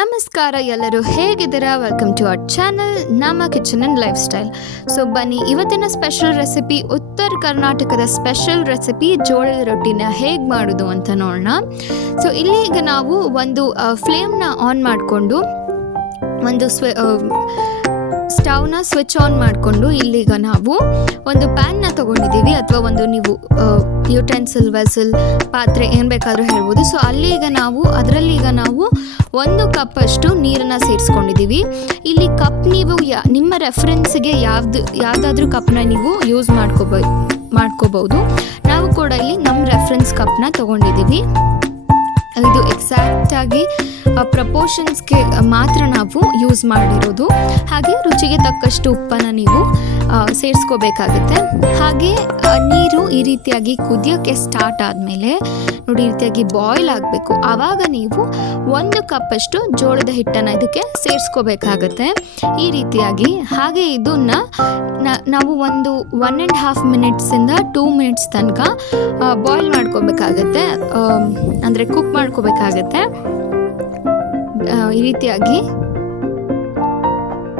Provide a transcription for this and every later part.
ನಮಸ್ಕಾರ, ಎಲ್ಲರೂ ಹೇಗಿದ್ದೀರಾ? ವೆಲ್ಕಮ್ ಟು ಅವರ್ ಚಾನಲ್ ನಮ್ಮ kitchen and life style. So ಬನ್ನಿ, ಇವತ್ತಿನ ಸ್ಪೆಷಲ್ ರೆಸಿಪಿ, ಉತ್ತರ ಕರ್ನಾಟಕದ ಸ್ಪೆಷಲ್ ರೆಸಿಪಿ ಜೋಳದ ರೊಟ್ಟಿನ ಹೇಗೆ ಮಾಡೋದು ಅಂತ ನೋಡೋಣ. ಸೊ ಇಲ್ಲಿ ಈಗ ನಾವು ಒಂದು ಫ್ಲೇಮ್ನ ಆನ್ ಮಾಡಿಕೊಂಡು ಒಂದು ಸ್ಟವ್ನ ಸ್ವಿಚ್ ಆನ್ ಮಾಡಿಕೊಂಡು ಇಲ್ಲಿಗ ನಾವು ಒಂದು ಪ್ಯಾನ್ನ ತೊಗೊಂಡಿದ್ದೀವಿ, ಅಥವಾ ಒಂದು ನೀವು ಯುಟೆನ್ಸಿಲ್, ವೆಸಲ್, ಪಾತ್ರೆ ಏನು ಬೇಕಾದರೂ ಹೇಳ್ಬೋದು. ಸೊ ಅದರಲ್ಲಿ ಈಗ ನಾವು 1 ಕಪ್ಪಷ್ಟು ನೀರನ್ನು ಸೇರಿಸ್ಕೊಂಡಿದ್ದೀವಿ. ಇಲ್ಲಿ ಕಪ್ ನೀವು ನಿಮ್ಮ ರೆಫರೆನ್ಸ್ಗೆ ಯಾವುದಾದ್ರೂ ಕಪ್ನ ನೀವು ಯೂಸ್ ಮಾಡ್ಕೋಬಹುದು. ನಾವು ಕೂಡ ಇಲ್ಲಿ ನಮ್ಮ ರೆಫರೆನ್ಸ್ ಕಪ್ನ ತೊಗೊಂಡಿದ್ದೀವಿ. ಇದು ಎಕ್ಸಾಕ್ಟಾಗಿ ಪ್ರಪೋರ್ಷನ್ಸ್ಗೆ ಮಾತ್ರ ನಾವು ಯೂಸ್ ಮಾಡಿರೋದು. ಹಾಗೆ ರುಚಿಗೆ ತಕ್ಕಷ್ಟು ಉಪ್ಪನ್ನು ನೀವು ಸೇರಿಸ್ಕೋಬೇಕಾಗುತ್ತೆ. ಹಾಗೆ ನೀರು ಈ ರೀತಿಯಾಗಿ ಕುದಿಯೋಕ್ಕೆ ಸ್ಟಾರ್ಟ್ ಆದಮೇಲೆ ನೋಡಿ, ಈ ರೀತಿಯಾಗಿ ಬಾಯ್ಲ್ ಆಗಬೇಕು. ಆವಾಗ ನೀವು 1 ಕಪ್ಪಷ್ಟು ಜೋಳದ ಹಿಟ್ಟನ್ನು ಇದಕ್ಕೆ ಸೇರಿಸ್ಕೋಬೇಕಾಗತ್ತೆ ಈ ರೀತಿಯಾಗಿ. ಹಾಗೆ ಇದನ್ನು ನಾವು ಒಂದು 1.5 ಮಿನಿಟ್ಸಿಂದ 2 ಮಿನಿಟ್ಸ್ ತನಕ ಬಾಯ್ಲ್ ಮಾಡ್ಕೋಬೇಕಾಗತ್ತೆ, ಅಂದರೆ ಕುಕ್ ಮಾಡ್ಕೋಬೇಕಾಗತ್ತೆ ಈ ರೀತಿಯಾಗಿ.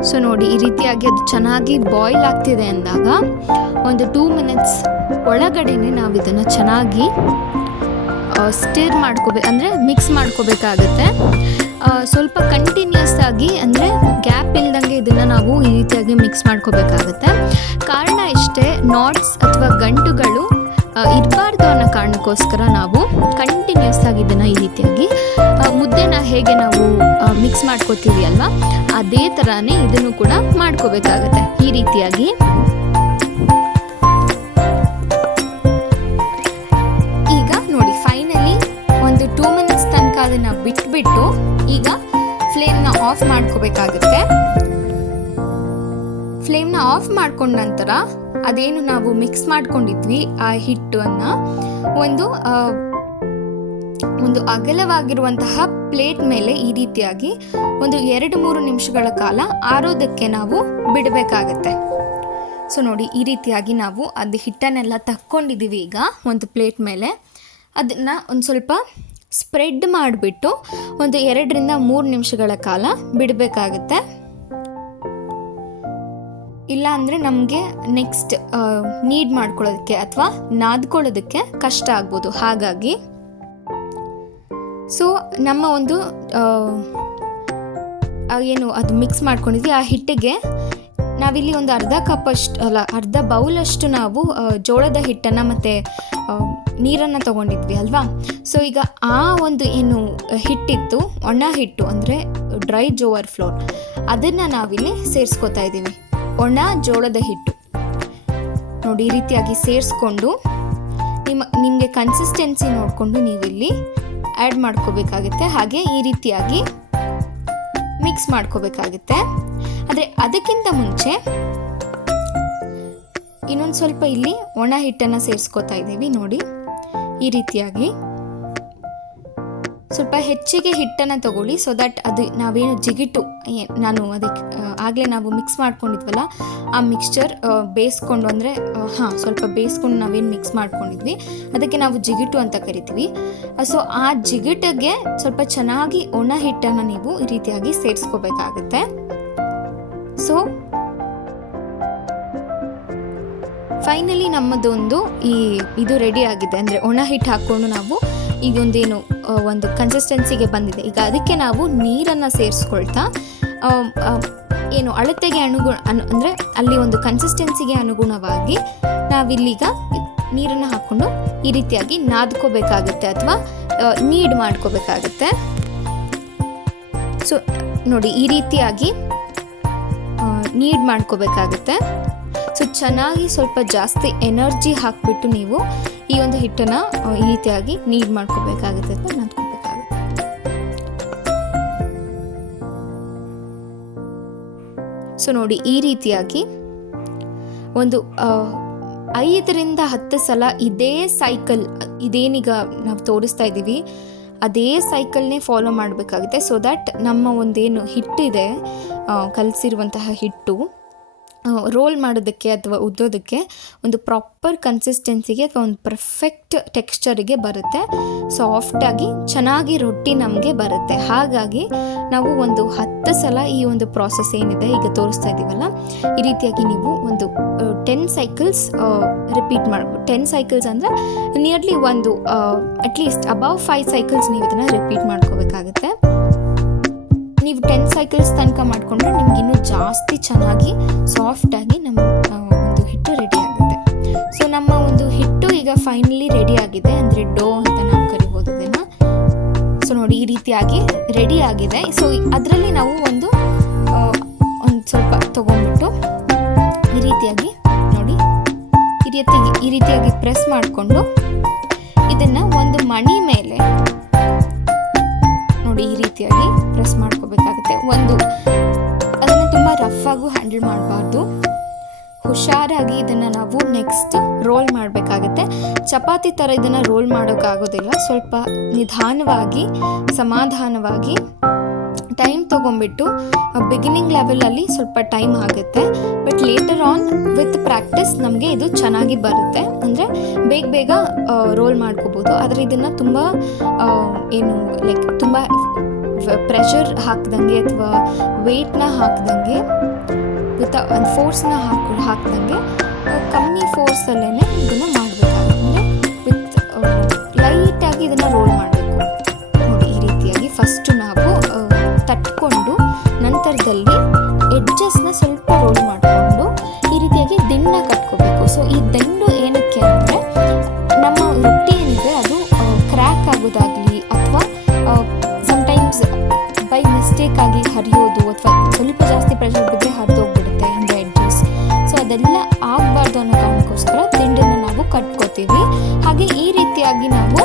ಸೊ ನೋಡಿ, ಈ ರೀತಿಯಾಗಿ ಅದು ಚೆನ್ನಾಗಿ ಬಾಯ್ಲ್ ಆಗ್ತಿದೆ ಅಂದಾಗ ಒಂದು 2 ಮಿನಿಟ್ಸ್ ಒಳಗಡೆನೆ ನಾವು ಇದನ್ನು ಚೆನ್ನಾಗಿ ಸ್ಟಿರ್ ಅಂದರೆ ಮಿಕ್ಸ್ ಮಾಡ್ಕೋಬೇಕಾಗತ್ತೆ. ಸ್ವಲ್ಪ ಕಂಟಿನ್ಯೂಸ್ ಆಗಿ, ಅಂದರೆ ಗ್ಯಾಪ್ ಇಲ್ದಂಗೆ ಇದನ್ನು ನಾವು ಈ ರೀತಿಯಾಗಿ ಮಿಕ್ಸ್ ಮಾಡ್ಕೋಬೇಕಾಗತ್ತೆ. ಕಾರಣ ಇಷ್ಟೇ, ನಾಟ್ಸ್ ಅಥವಾ ಗಂಟುಗಳು ಇರಬಾರ್ದು ಅನ್ನೋ ಕಾರಣಕ್ಕೋಸ್ಕರ ನಾವು ಕಂಟಿನ್ಯೂಸ್ ಆಗಿ ಇದನ್ನು ಈ ರೀತಿಯಾಗಿ ಮುದ್ದೆನ ಹೇಗೆ ನಾವು ಮಿಕ್ಸ್ ಮಾಡ್ಕೋತೀವಿ ಅಲ್ವಾ, ಅದೇ ಥರನೇ ಇದನ್ನು ಕೂಡ ಮಾಡ್ಕೋಬೇಕಾಗತ್ತೆ ಈ ರೀತಿಯಾಗಿ. ಈಗ ನೋಡಿ, ಫೈನಲಿ ಒಂದು 2 ಮಿನಿಟ್ಸ್ ತನಕ ಅದನ್ನು ಬಿಟ್ಬಿಟ್ಟು ಈಗ ಫ್ಲೇಮ್ನ ಆಫ್ ಮಾಡ್ಕೋಬೇಕಾಗುತ್ತೆ. ಫ್ಲೇಮ್ನ ಆಫ್ ಮಾಡ್ಕೊಂಡ ನಂತರ ಅದೇನು ನಾವು ಮಿಕ್ಸ್ ಮಾಡ್ಕೊಂಡಿದ್ವಿ ಆ ಹಿಟ್ಟನ್ನು ಒಂದು ಅಗಲವಾಗಿರುವಂತಹ ಪ್ಲೇಟ್ ಮೇಲೆ ಈ ರೀತಿಯಾಗಿ ಒಂದು 2-3 ನಿಮಿಷಗಳ ಕಾಲ ಆರೋದಕ್ಕೆ ನಾವು ಬಿಡಬೇಕಾಗತ್ತೆ. ಸೊ ನೋಡಿ, ಈ ರೀತಿಯಾಗಿ ನಾವು ಅದು ಹಿಟ್ಟನ್ನೆಲ್ಲ ತಕ್ಕೊಂಡಿದ್ದೀವಿ. ಈಗ ಒಂದು ಪ್ಲೇಟ್ ಮೇಲೆ ಅದನ್ನು ಒಂದು ಸ್ವಲ್ಪ ಸ್ಪ್ರೆಡ್ ಮಾಡಿಬಿಟ್ಟು ಒಂದು 2-3 ನಿಮಿಷಗಳ ಕಾಲ ಬಿಡಬೇಕಾಗತ್ತೆ. ಇಲ್ಲ ಅಂದರೆ ನಮಗೆ ನೆಕ್ಸ್ಟ್ ನೀಡ್ ಮಾಡ್ಕೊಳ್ಳೋದಕ್ಕೆ ಅಥವಾ ನಾದ್ಕೊಳ್ಳೋದಕ್ಕೆ ಕಷ್ಟ ಆಗ್ಬೋದು. ಹಾಗಾಗಿ ಸೊ ನಮ್ಮ ಒಂದು ಏನು ಅದು ಮಿಕ್ಸ್ ಮಾಡ್ಕೊಂಡಿದ್ವಿ ಆ ಹಿಟ್ಟಿಗೆ ನಾವಿಲ್ಲಿ ಒಂದು ಅರ್ಧ ಬೌಲಷ್ಟು ನಾವು ಜೋಳದ ಹಿಟ್ಟನ್ನು ಮತ್ತು ನೀರನ್ನು ತೊಗೊಂಡಿದ್ವಿ ಅಲ್ವಾ. ಸೊ ಈಗ ಆ ಒಂದು ಏನು ಹಿಟ್ಟಿತ್ತು, ಒಣ ಹಿಟ್ಟು ಅಂದರೆ ಡ್ರೈ ಜೋವರ್ ಫ್ಲೋರ್, ಅದನ್ನು ನಾವಿಲ್ಲಿ ಸೇರಿಸ್ಕೊತಾ ಇದ್ದೀವಿ. ಒಣ ಜೋಳದ ಹಿಟ್ಟು ನೋಡಿ, ಈ ರೀತಿಯಾಗಿ ಸೇರಿಸ್ಕೊಂಡು ನಿಮಗೆ ಕನ್ಸಿಸ್ಟೆನ್ಸಿ ನೋಡಿಕೊಂಡು ನೀವಿಲ್ಲಿ ಆ್ಯಡ್ ಮಾಡ್ಕೋಬೇಕಾಗುತ್ತೆ. ಹಾಗೆ ಈ ರೀತಿಯಾಗಿ ಮಿಕ್ಸ್ ಮಾಡ್ಕೋಬೇಕಾಗುತ್ತೆ. ಆದರೆ ಅದಕ್ಕಿಂತ ಮುಂಚೆ ಇನ್ನೊಂದು ಸ್ವಲ್ಪ ಇಲ್ಲಿ ಒಣ ಹಿಟ್ಟನ್ನು ಸೇರಿಸ್ಕೋತಾ ಇದ್ದೀವಿ. ನೋಡಿ, ಈ ರೀತಿಯಾಗಿ ಸ್ವಲ್ಪ ಹೆಚ್ಚಿಗೆ ಹಿಟ್ಟನ್ನು ತಗೊಳ್ಳಿ, ಸೊ ದಟ್ ಅದು ನಾವೇನು ಜಿಗಿಟು ಅದಕ್ಕೆ ಆಗಲೇ ನಾವು ಮಿಕ್ಸ್ ಮಾಡ್ಕೊಂಡಿದ್ವಲ್ಲ ಆ ಮಿಕ್ಸ್ಚರ್ ಬೇಯಿಸ್ಕೊಂಡು, ಅಂದರೆ ಸ್ವಲ್ಪ ಬೇಯಿಸ್ಕೊಂಡು ನಾವೇನು ಮಿಕ್ಸ್ ಮಾಡ್ಕೊಂಡಿದ್ವಿ ಅದಕ್ಕೆ ನಾವು ಜಿಗಿಟು ಅಂತ ಕರಿತೀವಿ. ಸೊ ಆ ಜಿಗಿಟಿಗೆ ಸ್ವಲ್ಪ ಚೆನ್ನಾಗಿ ಒಣ ಹಿಟ್ಟನ್ನು ನೀವು ಈ ರೀತಿಯಾಗಿ ಸೇರಿಸ್ಕೋಬೇಕಾಗತ್ತೆ. ಸೊ ಫೈನಲಿ ನಮ್ಮದೊಂದು ಇದು ರೆಡಿ ಆಗಿದೆ, ಅಂದರೆ ಒಣ ಹಿಟ್ಟು ಹಾಕ್ಕೊಂಡು ನಾವು ಈಗೊಂದೇನು ಒಂದು ಕನ್ಸಿಸ್ಟೆನ್ಸಿಗೆ ಬಂದಿದೆ. ಈಗ ಅದಕ್ಕೆ ನಾವು ನೀರನ್ನು ಸೇರಿಸ್ಕೊಳ್ತಾ ಏನು ಅಳತೆಗೆ ಅಂದರೆ ಅಲ್ಲಿ ಒಂದು ಕನ್ಸಿಸ್ಟೆನ್ಸಿಗೆ ಅನುಗುಣವಾಗಿ ನಾವಿಲ್ಲೀಗ ನೀರನ್ನು ಹಾಕ್ಕೊಂಡು ಈ ರೀತಿಯಾಗಿ ನಾದ್ಕೋಬೇಕಾಗುತ್ತೆ ಅಥವಾ ನೀಡ್ ಮಾಡ್ಕೋಬೇಕಾಗುತ್ತೆ. ಸೊ ನೋಡಿ, ಈ ರೀತಿಯಾಗಿ ನೀಡ್ ಮಾಡ್ಕೋಬೇಕಾಗುತ್ತೆ. ಸೊ ಚೆನ್ನಾಗಿ ಸ್ವಲ್ಪ ಜಾಸ್ತಿ ಎನರ್ಜಿ ಹಾಕಿಬಿಟ್ಟು ನೀವು ಈ ಒಂದು ಹಿಟ್ಟನ್ನು ಈ ರೀತಿಯಾಗಿ ನೀಡ್ ಮಾಡ್ಕೋಬೇಕಾಗುತ್ತೆ ಅಥವಾ ನಾದ್ಕೋಬೇಕಾಗುತ್ತೆ. ಸೊ ನೋಡಿ, ಈ ರೀತಿಯಾಗಿ ಒಂದು 5-10 ಸಲ ಇದೇ ಸೈಕಲ್, ಇದೇನೀಗ ನಾವು ತೋರಿಸ್ತಾ ಇದ್ದೀವಿ ಅದೇ ಸೈಕಲ್ನೇ ಫಾಲೋ ಮಾಡಬೇಕಾಗುತ್ತೆ. ಸೊ ದ್ಯಾಟ್ ನಮ್ಮ ಒಂದೇನು ಹಿಟ್ಟಿದೆ, ಕಲಸಿರುವಂತಹ ಹಿಟ್ಟು, ರೋಲ್ ಮಾಡೋದಕ್ಕೆ ಅಥವಾ ಉದ್ದೋದಕ್ಕೆ ಒಂದು ಪ್ರಾಪರ್ ಕನ್ಸಿಸ್ಟೆನ್ಸಿಗೆ ಅಥವಾ ಒಂದು ಪರ್ಫೆಕ್ಟ್ ಟೆಕ್ಸ್ಚರಿಗೆ ಬರುತ್ತೆ. ಸಾಫ್ಟಾಗಿ ಚೆನ್ನಾಗಿ ರೊಟ್ಟಿ ನಮಗೆ ಬರುತ್ತೆ. ಹಾಗಾಗಿ ನಾವು ಒಂದು 10 ಸಲ ಈ ಒಂದು ಪ್ರಾಸೆಸ್ ಏನಿದೆ ಈಗ ತೋರಿಸ್ತಾ ಇದ್ದೀವಲ್ಲ, ಈ ರೀತಿಯಾಗಿ ನೀವು ಒಂದು 10 ಸೈಕಲ್ಸ್ ರಿಪೀಟ್ ಮಾಡ್ಬೋದು. 10 ಸೈಕಲ್ಸ್ ಅಂದರೆ ನಿಯರ್ಲಿ ಒಂದು ಅಟ್ಲೀಸ್ಟ್ ಅಬೌವ್ 5 ಸೈಕಲ್ಸ್ ನೀವು ಇದನ್ನು ರಿಪೀಟ್ ಮಾಡ್ಕೋಬೇಕಾಗುತ್ತೆ. ನೀವು 10 ಸೈಕಲ್ಸ್ ತನಕ ಮಾಡಿಕೊಂಡ್ರೆ ನಿಮ್ಗೆ ಇನ್ನೂ ಜಾಸ್ತಿ ಚೆನ್ನಾಗಿ ಸಾಫ್ಟಾಗಿ ನಮ್ಮ ಒಂದು ಹಿಟ್ಟು ರೆಡಿ ಆಗುತ್ತೆ. ಸೊ ನಮ್ಮ ಒಂದು ಹಿಟ್ಟು ಈಗ ಫೈನಲಿ ರೆಡಿ ಆಗಿದೆ, ಅಂದರೆ ಡೋ ಅಂತ ನಾವು ಕರಿಬೋದು ಇದನ್ನು. ಸೊ ನೋಡಿ ಈ ರೀತಿಯಾಗಿ ರೆಡಿ ಆಗಿದೆ. ಸೊ ಅದರಲ್ಲಿ ನಾವು ಒಂದು ಸ್ವಲ್ಪ ತೊಗೊಂಡ್ಬಿಟ್ಟು ಈ ರೀತಿಯಾಗಿ ನೋಡಿ ಈ ರೀತಿಯಾಗಿ ಪ್ರೆಸ್ ಮಾಡಿಕೊಂಡು ಇದನ್ನು ಒಂದು ಮಣಿ ಮೇಲೆ ನೋಡಿ ಈ ರೀತಿಯಾಗಿ ಪ್ರೆಸ್ ಮಾಡ್ಕೋಬೇಕಾಗುತ್ತೆ. ಅದನ್ನು ತುಂಬ ರಫ್ ಆಗೂ ಹ್ಯಾಂಡಲ್ ಮಾಡಬಾರ್ದು. ಹುಷಾರಾಗಿ ಇದನ್ನು ನಾವು ನೆಕ್ಸ್ಟ್ ರೋಲ್ ಮಾಡಬೇಕಾಗುತ್ತೆ. ಚಪಾತಿ ಥರ ಇದನ್ನು ರೋಲ್ ಮಾಡೋಕ್ಕಾಗೋದಿಲ್ಲ. ಸ್ವಲ್ಪ ನಿಧಾನವಾಗಿ ಸಮಾಧಾನವಾಗಿ ಟೈಮ್ ತೊಗೊಂಡ್ಬಿಟ್ಟು ಬಿಗಿನಿಂಗ್ ಲೆವೆಲಲ್ಲಿ ಸ್ವಲ್ಪ ಟೈಮ್ ಆಗುತ್ತೆ. But later on with practice ನಮಗೆ ಇದು ಚೆನ್ನಾಗಿ ಬರುತ್ತೆ. ಅಂದರೆ ಬೇಗ ರೋಲ್ ಮಾಡ್ಕೋಬೋದು. ಆದರೆ ಇದನ್ನು ತುಂಬ ತುಂಬ ಪ್ರೆಷರ್ ಹಾಕ್ದಂಗೆ ಅಥವಾ ವೆಯ್ಟ್ನ ಹಾಕ್ದಂಗೆ ವಿತ್ ಫೋರ್ಸ್ನ ಹಾಕ್ದಂಗೆ ಕಮ್ಮಿ ಫೋರ್ಸಲ್ಲೇ ಇದನ್ನು ಮಾಡಬೇಕಾಗುತ್ತೆ. ವಿತ್ ಲೈಟಾಗಿ ಇದನ್ನು ರೋಲ್ ಮಾಡಬೇಕು. ನೋಡಿ ಈ ರೀತಿಯಾಗಿ ಫಸ್ಟು ನಾವು ತಟ್ಕೊಂಡು ನಂತರದಲ್ಲಿ ಎಡ್ಜಸ್ನ ಸ್ವಲ್ಪ ರೋಲ್ ಮಾಡಿಕೊಂಡು ಈ ರೀತಿಯಾಗಿ ದಿಂಡ ಕಟ್ಕೋಬೇಕು. ಸೊ ಈ ದಿಂಡು ಏನಕ್ಕೆ ಅಂದರೆ ನಮ್ಮ ರೊಟ್ಟಿ ಏನಿದೆ ಅದು ಕ್ರ್ಯಾಕ್ ಆಗೋದಾಗಲಿ ಅಥವಾ ಸಮ್ಟೈಮ್ಸ್ ಬೈ ಮಿಸ್ಟೇಕ್ ಆಗಿ ಹರಿಯೋದು ಅಥವಾ ಸ್ವಲ್ಪ ಜಾಸ್ತಿ ಪ್ರೆಷರ್ ಬಿದ್ದರೆ ಹರಿದೋಗ್ಬಿಡುತ್ತೆ ಹಿಂದೆ ಎಡ್ಜಸ್. ಸೊ ಅದೆಲ್ಲ ಆಗಬಾರ್ದು ಅನ್ನೋ ಕಾರಣಕ್ಕೋಸ್ಕರ ದಿಂಡನ್ನು ನಾವು ಕಟ್ಕೋತೀವಿ. ಹಾಗೆ ಈ ರೀತಿಯಾಗಿ ನಾವು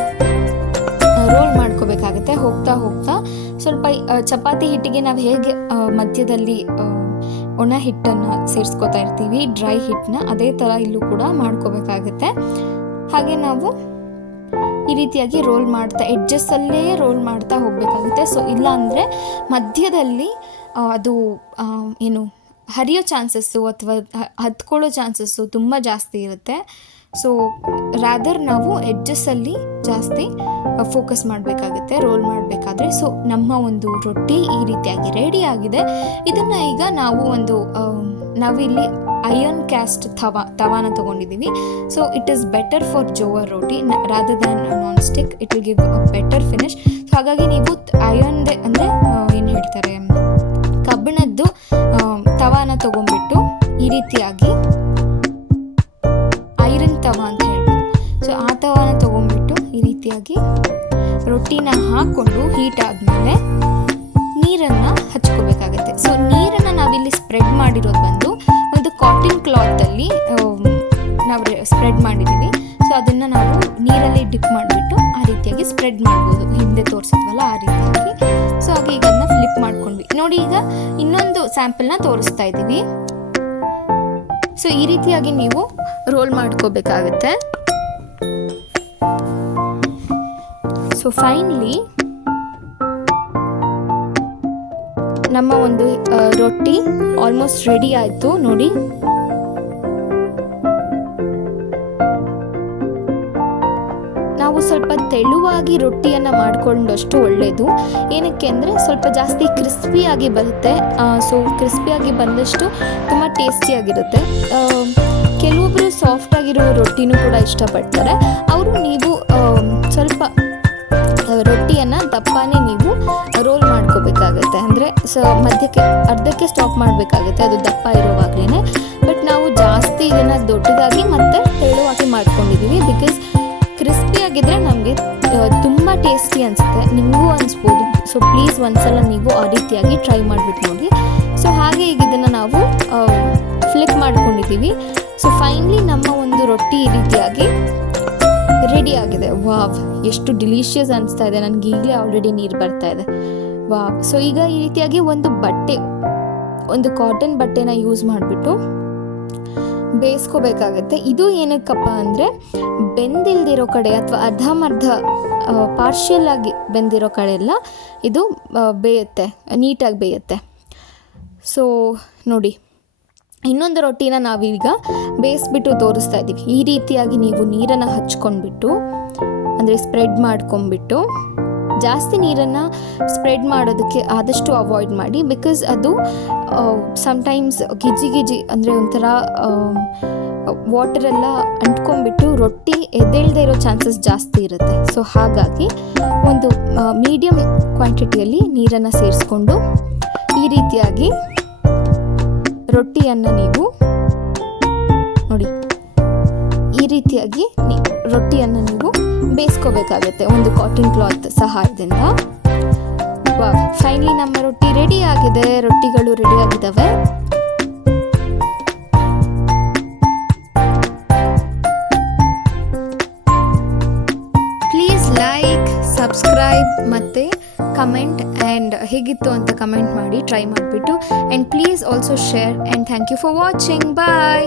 ರೋಲ್ ಮಾಡ್ಕೋಬೇಕಾಗುತ್ತೆ. ಹೋಗ್ತಾ ಸ್ವಲ್ಪ ಚಪಾತಿ ಹಿಟ್ಟಿಗೆ ನಾವು ಹೇಗೆ ಮಧ್ಯದಲ್ಲಿ ಒಣ ಹಿಟ್ಟನ್ನು ಸೇರಿಸ್ಕೋತಾ ಇರ್ತೀವಿ, ಡ್ರೈ ಹಿಟ್ಟನ್ನ, ಅದೇ ಥರ ಇಲ್ಲೂ ಕೂಡ ಮಾಡ್ಕೋಬೇಕಾಗುತ್ತೆ. ಹಾಗೆ ನಾವು ಈ ರೀತಿಯಾಗಿ ರೋಲ್ ಮಾಡ್ತಾ ಎಡ್ಜಸ್ಸಲ್ಲೇ ರೋಲ್ ಮಾಡ್ತಾ ಹೋಗಬೇಕಾಗುತ್ತೆ. ಸೊ ಇಲ್ಲ ಅಂದರೆ ಮಧ್ಯದಲ್ಲಿ ಅದು ಹರಿಯೋ ಚಾನ್ಸಸ್ಸು ಅಥವಾ ಹತ್ಕೊಳ್ಳೋ ಚಾನ್ಸಸ್ಸು ತುಂಬ ಜಾಸ್ತಿ ಇರುತ್ತೆ. ಸೊ ರಾದರ್ ನಾವು ಎಡ್ಜಸ್ಸಲ್ಲಿ ಜಾಸ್ತಿ ಫೋಕಸ್ ಮಾಡಬೇಕಾಗುತ್ತೆ ರೋಲ್ ಮಾಡಬೇಕಾದ್ರೆ. ಸೊ ನಮ್ಮ ಒಂದು ರೊಟ್ಟಿ ಈ ರೀತಿಯಾಗಿ ರೆಡಿ ಆಗಿದೆ. ಇದನ್ನು ಈಗ ನಾವಿಲ್ಲಿ ಐರನ್ ಕ್ಯಾಸ್ಟ್ ತವಾನ ತೊಗೊಂಡಿದ್ದೀವಿ. So it is better for jowar roti rather than non stick. It will give a better finish. So ಹಾಗಾಗಿ ನೀವು ಐರನ್ದೇ ಅಂದರೆ ಏನು ಹೇಳ್ತಾರೆ ಕಬ್ಬಿಣದ್ದು ತವಾನ ತೊಗೊಂಡ್ಬಿಟ್ಟು ಈ ರೀತಿಯಾಗಿ ಐರನ್ ತವ ಅಂತ ಹೇಳ್ಬೋದು. ಸೊ ಆ ತವಾನ ತೊಗೊಂಡ್ಬಿಟ್ಟು ಈ ರೀತಿಯಾಗಿ ರೊಟ್ಟಿನ ಹಾಕ್ಕೊಂಡು ಹೀಟ್ ಆದಮೇಲೆ ನೀರನ್ನು ಹಚ್ಕೋಬೇಕಾಗುತ್ತೆ. ಸೊ ನೀರನ್ನು ನಾವಿಲ್ಲಿ ಸ್ಪ್ರೆಡ್ ಮಾಡಿರೋದು ಒಂದು ಕಾಟನ್ ಕ್ಲಾತಲ್ಲಿ ನಾವು ಸ್ಪ್ರೆಡ್ ಮಾಡಿದ್ದೀವಿ. ಸೊ ಅದನ್ನು ನಾವು ನೀರಲ್ಲಿ ಡಿಪ್ ಮಾಡಿಬಿಟ್ಟು ಆ ರೀತಿಯಾಗಿ ಸ್ಪ್ರೆಡ್ ಮಾಡ್ಬೋದು, ಹಿಂದೆ ತೋರಿಸಿದ್ವಲ್ಲ ಆ ರೀತಿಯಾಗಿ. ಸೊ ಹಾಗೆ ಈಗ ಅದನ್ನ ಫ್ಲಿಪ್ ಮಾಡ್ಕೊಂಡ್ವಿ. ನೋಡಿ ಈಗ ಇನ್ನೊಂದು ಸ್ಯಾಂಪಲ್ನ ತೋರಿಸ್ತಾ ಇದ್ದೀವಿ. ಸೊ ಈ ರೀತಿಯಾಗಿ ನೀವು ರೋಲ್ ಮಾಡ್ಕೋಬೇಕಾಗುತ್ತೆ. ಸೊ ಫೈನಲಿ ನಮ್ಮ ಒಂದು ರೊಟ್ಟಿ ಆಲ್ಮೋಸ್ಟ್ ರೆಡಿ ಆಯಿತು. ನೋಡಿ ನಾವು ಸ್ವಲ್ಪ ತೆಳುವಾಗಿ ರೊಟ್ಟಿಯನ್ನು ಮಾಡಿಕೊಂಡಷ್ಟು ಒಳ್ಳೆಯದು. ಏನಕ್ಕೆ ಅಂದರೆ ಸ್ವಲ್ಪ ಜಾಸ್ತಿ ಕ್ರಿಸ್ಪಿಯಾಗಿ ಬರುತ್ತೆ. ಸೊ ಕ್ರಿಸ್ಪಿಯಾಗಿ ಬಂದಷ್ಟು ತುಂಬ ಟೇಸ್ಟಿಯಾಗಿರುತ್ತೆ. ಕೆಲವೊಬ್ಬರು ಸಾಫ್ಟಾಗಿರೋ ರೊಟ್ಟಿನೂ ಕೂಡ ಇಷ್ಟಪಡ್ತಾರೆ. ನೀವು ಸ್ವಲ್ಪ ರೊಟ್ಟಿಯನ್ನು ದಪ್ಪನೇ ನೀವು ರೋಲ್ ಮಾಡ್ಕೋಬೇಕಾಗತ್ತೆ. ಅಂದರೆ ಮಧ್ಯಕ್ಕೆ ಅರ್ಧಕ್ಕೆ ಸ್ಟಾಪ್ ಮಾಡಬೇಕಾಗುತ್ತೆ ಅದು ದಪ್ಪ ಇರೋವಾಗಲೇ. ಬಟ್ ನಾವು ಜಾಸ್ತಿ ಇದನ್ನು ದೊಡ್ಡದಾಗಿ ಮತ್ತು ತೆಳುವಾಗಿ ಮಾಡ್ಕೊಂಡಿದ್ದೀವಿ. ಬಿಕಾಸ್ ಕ್ರಿಸ್ಪಿಯಾಗಿದ್ದರೆ ನಮಗೆ ತುಂಬ ಟೇಸ್ಟಿ ಅನಿಸುತ್ತೆ, ನಿಮಗೂ ಅನಿಸ್ಬೋದು. ಸೊ ಪ್ಲೀಸ್ ಒಂದ್ಸಲ ನೀವು ಆ ರೀತಿಯಾಗಿ ಟ್ರೈ ಮಾಡಿಬಿಟ್ಟು ನೋಡಿ. ಸೊ ಹಾಗೆ ಈಗ ಇದನ್ನು ನಾವು ಫ್ಲಿಪ್ ಮಾಡ್ಕೊಂಡಿದ್ದೀವಿ. ಸೊ ಫೈನಲಿ ನಮ್ಮ ಒಂದು ರೊಟ್ಟಿ ಈ ರೀತಿಯಾಗಿ ರೆಡಿ ಆಗಿದೆ. ವಾವ್, ಎಷ್ಟು ಡಿಲಿಷಿಯಸ್ ಅನಿಸ್ತಾ ಇದೆ ನನಗೆ. ಈಗಲೇ ಆಲ್ರೆಡಿ ನೀರು ಬರ್ತಾ ಇದೆ. ವಾವ್. ಸೊ ಈಗ ಈ ರೀತಿಯಾಗಿ ಒಂದು ಕಾಟನ್ ಬಟ್ಟೆನ ಯೂಸ್ ಮಾಡಿಬಿಟ್ಟು ಬೇಯಿಸ್ಕೋಬೇಕಾಗತ್ತೆ. ಇದು ಏನಕ್ಕಪ್ಪ ಅಂದರೆ ಬೆಂದಿಲ್ದಿರೋ ಕಡೆ ಅಥವಾ ಅರ್ಧಂಬರ್ಧ ಪಾರ್ಷಿಯಲ್ ಆಗಿ ಬೆಂದಿರೋ ಕಡೆ ಎಲ್ಲ ಇದು ಬೇಯುತ್ತೆ, ನೀಟಾಗಿ ಬೇಯುತ್ತೆ. ಸೊ ನೋಡಿ ಇನ್ನೊಂದು ರೊಟ್ಟಿನ ನಾವೀಗ ಬೇಯಿಸ್ಬಿಟ್ಟು ತೋರಿಸ್ತಾ ಇದ್ದೀವಿ. ಈ ರೀತಿಯಾಗಿ ನೀವು ನೀರನ್ನು ಹಚ್ಕೊಂಡ್ಬಿಟ್ಟು ಅಂದರೆ ಸ್ಪ್ರೆಡ್ ಮಾಡ್ಕೊಂಬಿಟ್ಟು, ಜಾಸ್ತಿ ನೀರನ್ನು ಸ್ಪ್ರೆಡ್ ಮಾಡೋದಕ್ಕೆ ಆದಷ್ಟು ಅವಾಯ್ಡ್ ಮಾಡಿ. ಬಿಕಾಸ್ ಅದು ಸಮ್ಟೈಮ್ಸ್ ಗಿಜಿ ಅಂದರೆ ಒಂಥರ ವಾಟರೆಲ್ಲ ಅಂಟ್ಕೊಂಡ್ಬಿಟ್ಟು ರೊಟ್ಟಿ ಎದ್ದೇಳದೇ ಇರೋ ಚಾನ್ಸಸ್ ಜಾಸ್ತಿ ಇರುತ್ತೆ. ಸೊ ಹಾಗಾಗಿ ಒಂದು ಮೀಡಿಯಮ್ ಕ್ವಾಂಟಿಟಿಯಲ್ಲಿ ನೀರನ್ನು ಸೇರಿಸ್ಕೊಂಡು ಈ ರೀತಿಯಾಗಿ ರೊಟ್ಟಿಯನ್ನು ನೀವು ನೋಡಿ, ಈ ರೀತಿಯಾಗಿ ರೊಟ್ಟಿಯನ್ನು ನೀವು ಬೇಯಿಸ್ಕೋಬೇಕಾಗುತ್ತೆ ಒಂದು ಕಾಟನ್ ಕ್ಲಾತ್ ಸಹಾಯದಿಂದ. ಫೈನಲಿ ನಮ್ಮ ರೊಟ್ಟಿ ರೆಡಿ ಆಗಿದೆ, ರೊಟ್ಟಿಗಳು ರೆಡಿ ಆಗಿದ್ದಾವೆ. ಪ್ಲೀಸ್ ಲೈಕ್, ಸಬ್ಸ್ಕ್ರೈಬ್ ಮತ್ತು ಕಮೆಂಟ್ ಆ್ಯಂಡ್ ಹೇಗಿತ್ತು ಅಂತ ಕಮೆಂಟ್ ಮಾಡಿ ಟ್ರೈ ಮಾಡಿಬಿಟ್ಟು. And please also share and thank you for watching. Bye.